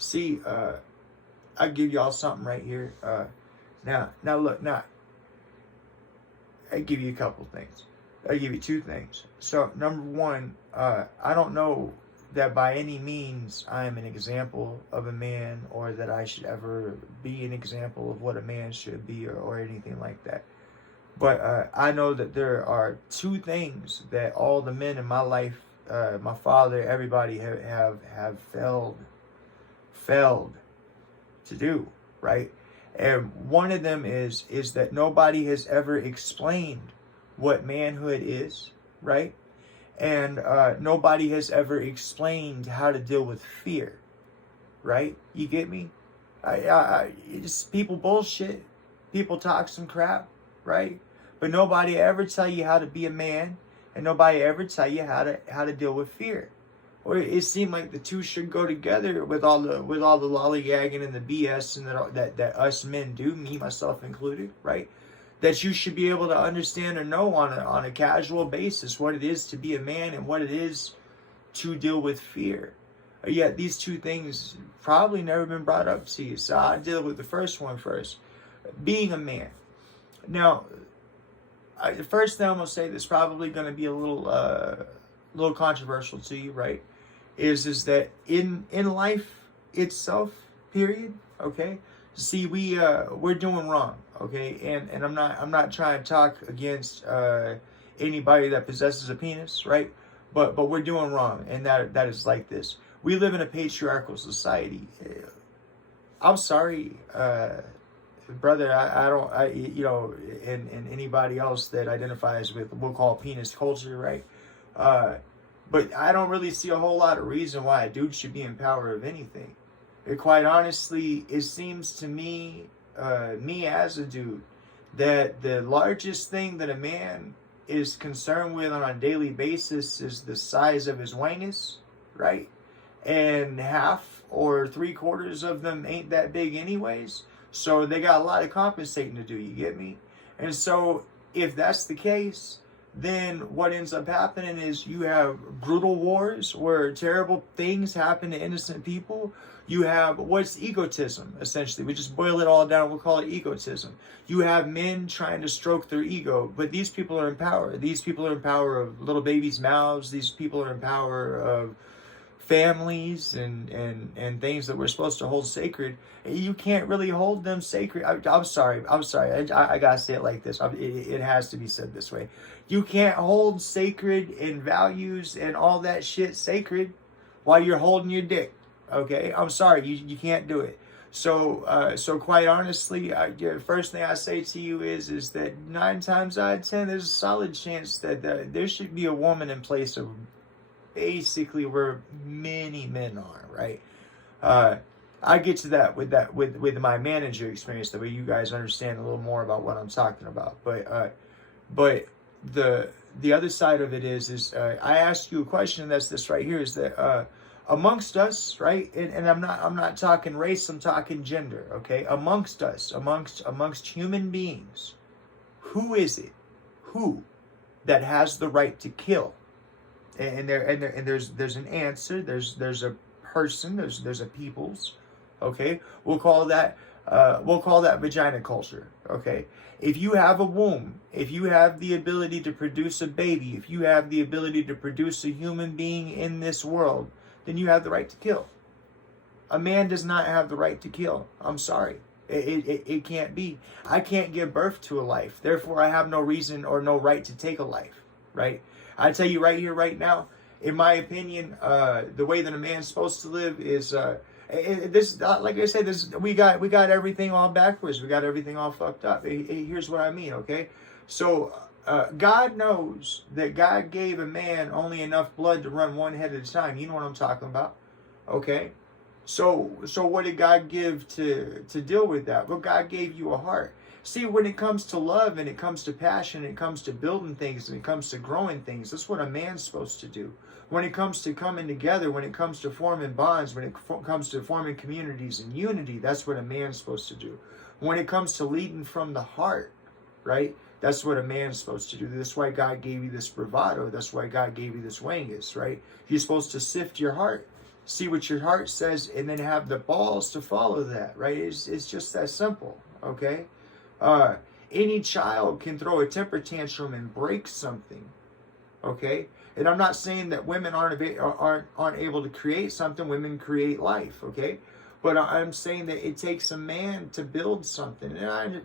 See, I'll give y'all something right here. Now look, I give you a couple things. I give you two things. So number one, I don't know that by any means I am an example of a man, or that I should ever be an example of what a man should be, or anything like that. But I know that there are two things that all the men in my life, my father, everybody have failed to do, right? And one of them is that nobody has ever explained what manhood is, right? And nobody has ever explained how to deal with fear, right? You get me? It's people bullshit. People talk some crap, right? But nobody ever tell you how to be a man, and nobody ever tell you how to deal with fear. Or it seemed like the two should go together with all the lollygagging and the BS and that us men do, me myself included, right? That you should be able to understand or know on a casual basis what it is to be a man and what it is to deal with fear. Yet these two things probably never been brought up to you. So I'll deal with the first one first. Being a man. Now, the first thing I'm going to say that's probably going to be a little controversial to you, right? Is that in life itself, period, okay? See, we're doing wrong, okay? And I'm not trying to talk against anybody that possesses a penis, right? But we're doing wrong, and that is like this. We live in a patriarchal society. I'm sorry, brother, and anybody else that identifies with what we'll call penis culture, right? But I don't really see a whole lot of reason why a dude should be in power of anything. Quite honestly, it seems to me, me as a dude, that the largest thing that a man is concerned with on a daily basis is the size of his wangus, right? And half or 3/4 of them ain't that big anyways. So they got a lot of compensating to do, you get me? And so if that's the case, then what ends up happening is you have brutal wars where terrible things happen to innocent people. You have what's egotism, essentially. We just boil it all down, we'll call it egotism. You have men trying to stroke their ego, but these people are in power. These people are in power of little babies' mouths. These people are in power of families and things that we're supposed to hold sacred. You can't really hold them sacred. I'm sorry. I gotta say it like this. It has to be said this way. You can't hold sacred and values and all that shit sacred while you're holding your dick. Okay, I'm sorry. You can't do it. So quite honestly, first thing I say to you is that 9 times out of 10, there's a solid chance that there should be a woman in place of basically where many men are, right? I get to that with my manager experience, that way you guys understand a little more about what I'm talking about. But the other side of it is I asked you a question, and that's this right here, is that amongst us, right? And I'm not talking race, I'm talking gender, okay? Amongst us, amongst human beings, who is it that has the right to kill? And there's an answer. There's a person. There's a peoples. Okay, we'll call that vagina culture. Okay, if you have a womb, if you have the ability to produce a baby, if you have the ability to produce a human being in this world, then you have the right to kill. A man does not have the right to kill. I'm sorry. It can't be. I can't give birth to a life. Therefore, I have no reason or no right to take a life. Right? I tell you right here, right now, in my opinion, the way that a man's supposed to live is like I said, we got everything all backwards. We got everything all fucked up. Here's what I mean, okay? So God knows that God gave a man only enough blood to run one head at a time. You know what I'm talking about, okay? So what did God give to deal with that? Well, God gave you a heart. See, when it comes to love and it comes to passion, and it comes to building things and it comes to growing things, that's what a man's supposed to do. When it comes to coming together, when it comes to forming bonds, when it comes to forming communities and unity, that's what a man's supposed to do. When it comes to leading from the heart, right? That's what a man's supposed to do. That's why God gave you this bravado. That's why God gave you this wangus, right? You're supposed to sift your heart. see what your heart says, and then have the balls to follow that, right? It's just that simple, okay? Any child can throw a temper tantrum and break something, okay? And I'm not saying that women aren't able to create something. Women create life, okay? But I'm saying that it takes a man to build something. And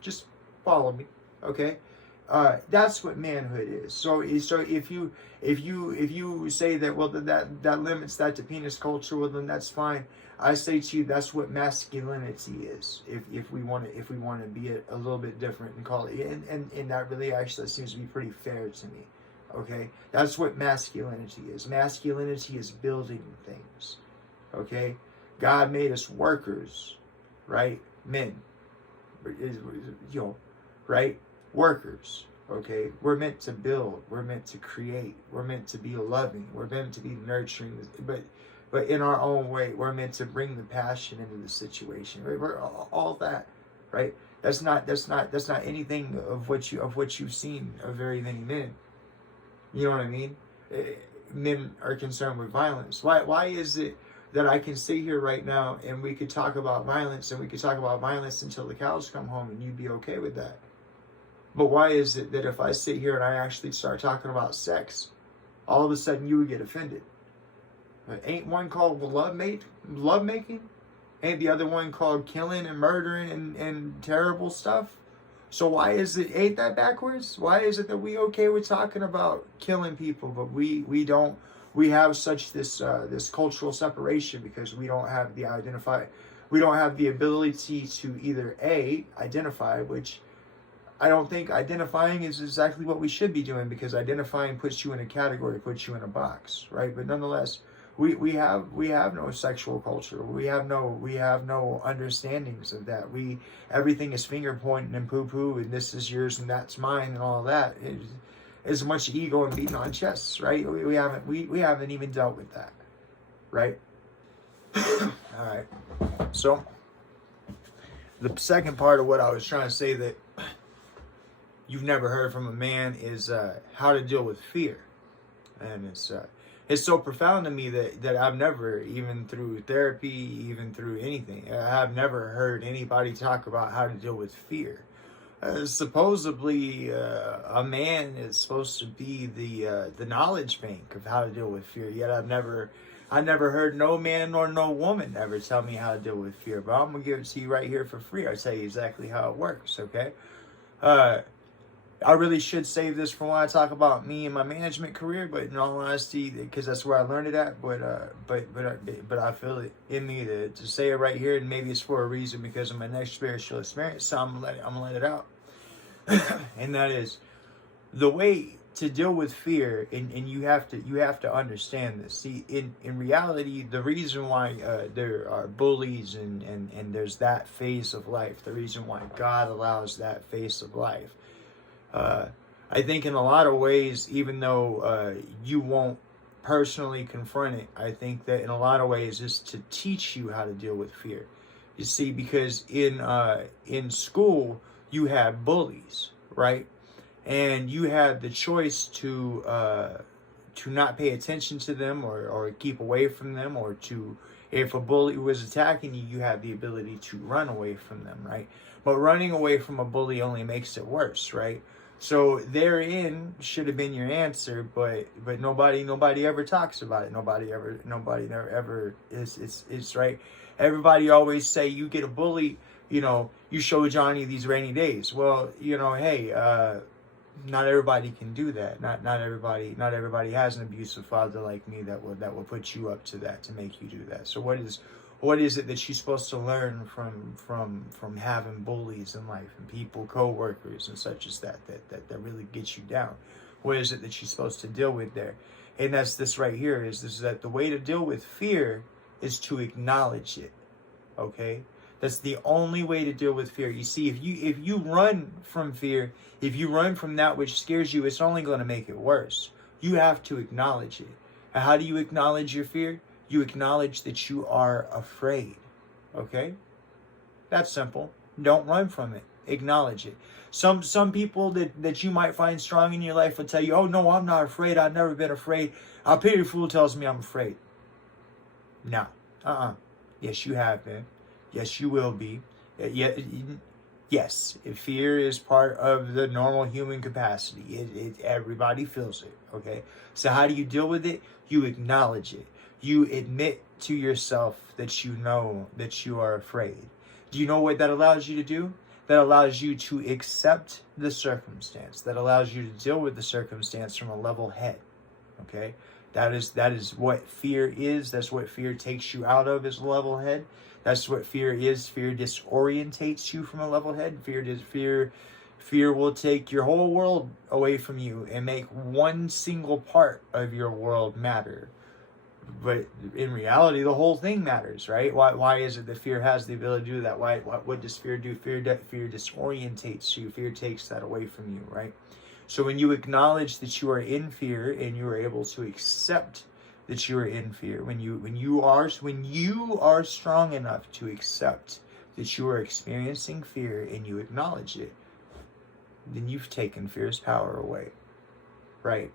just follow me, okay? That's what manhood is. So if you say that, well, that limits that to penis culture, well, then that's fine. I say to you, that's what masculinity is. If we want to be a little bit different and call it, and that really actually seems to be pretty fair to me. Okay, that's what masculinity is. Masculinity is building things. Okay, God made us workers, right? Men, right? Workers. Okay, we're meant to build. We're meant to create. We're meant to be loving. We're meant to be nurturing. But in our own way, we're meant to bring the passion into the situation. Right? We're all that, right? That's not anything of what you've seen of very many men. You know what I mean? Men are concerned with violence. Why is it that I can sit here right now and we could talk about violence, and we could talk about violence until the cows come home, and you'd be okay with that? But why is it that if I sit here and I actually start talking about sex, all of a sudden you would get offended? Ain't one called love making? Ain't the other one called killing and murdering and terrible stuff? So why is it, ain't that backwards? Why is it that we okay with talking about killing people, but we don't, we have such this cultural separation because we don't have the ability to either identify, which I don't think identifying is exactly what we should be doing, because identifying puts you in a category, puts you in a box, right? But nonetheless, we have no sexual culture. We have no understandings of that. Everything is finger pointing and poo poo, and this is yours and that's mine and all that. It's much ego and beating on chests, right? We haven't even dealt with that, right? All right. So the second part of what I was trying to say that you've never heard from a man is how to deal with fear. And it's so profound to me that I've never, even through therapy, even through anything, I've never heard anybody talk about how to deal with fear. Supposedly, a man is supposed to be the knowledge bank of how to deal with fear. Yet I never heard no man nor no woman ever tell me how to deal with fear. But I'm gonna give it to you right here for free. I'll tell you exactly how it works. Okay. I really should save this for when I talk about me and my management career, but in all honesty, because that's where I learned it at. But I feel it in me to say it right here, and maybe it's for a reason, because of my next spiritual experience. So I'm gonna let it out, and that is the way to deal with fear. And you have to understand this. See, in reality, the reason why there are bullies and there's that phase of life, the reason why God allows that phase of life. I think in a lot of ways, even though you won't personally confront it, I think that in a lot of ways is to teach you how to deal with fear. You see, because in school you have bullies, right? And you have the choice to not pay attention to them or keep away from them, or to, if a bully was attacking you, you have the ability to run away from them, right? But running away from a bully only makes it worse, right? So therein should have been your answer, but nobody ever talks about it. Nobody ever it's right. Everybody always say, you get a bully, you show Johnny these rainy days. Well, hey, not everybody can do that. Not everybody has an abusive father like me that will put you up to that, to make you do that. So what is it that she's supposed to learn from having bullies in life and people, co-workers and such as that really gets you down? What is it that she's supposed to deal with there? And that's this right here, is that the way to deal with fear is to acknowledge it. Okay? That's the only way to deal with fear. You see, if you run from fear, if you run from that which scares you, it's only going to make it worse. You have to acknowledge it. And how do you acknowledge your fear? You acknowledge that you are afraid. Okay? That's simple. Don't run from it. Acknowledge it. Some people that you might find strong in your life will tell you, oh no, I'm not afraid. I've never been afraid. A pity fool tells me I'm afraid. No. Yes, you have been. Yes, you will be. Yeah, yes, fear is part of the normal human capacity. Everybody feels it, okay? So how do you deal with it? You acknowledge it. You admit to yourself that you know that you are afraid. Do you know what that allows you to do? That allows you to accept the circumstance. That allows you to deal with the circumstance from a level head, okay? That is what fear is. That's what fear takes you out of, is a level head. That's what fear is. Fear disorientates you from a level head. Fear will take your whole world away from you and make one single part of your world matter. But in reality, the whole thing matters, right? Why is it that fear has the ability to do that? What does fear do? Fear disorientates you. Fear takes that away from you, right? So when you acknowledge that you are in fear and you are able to accept that you are in fear, when you are strong enough to accept that you are experiencing fear and you acknowledge it, then you've taken fear's power away, right?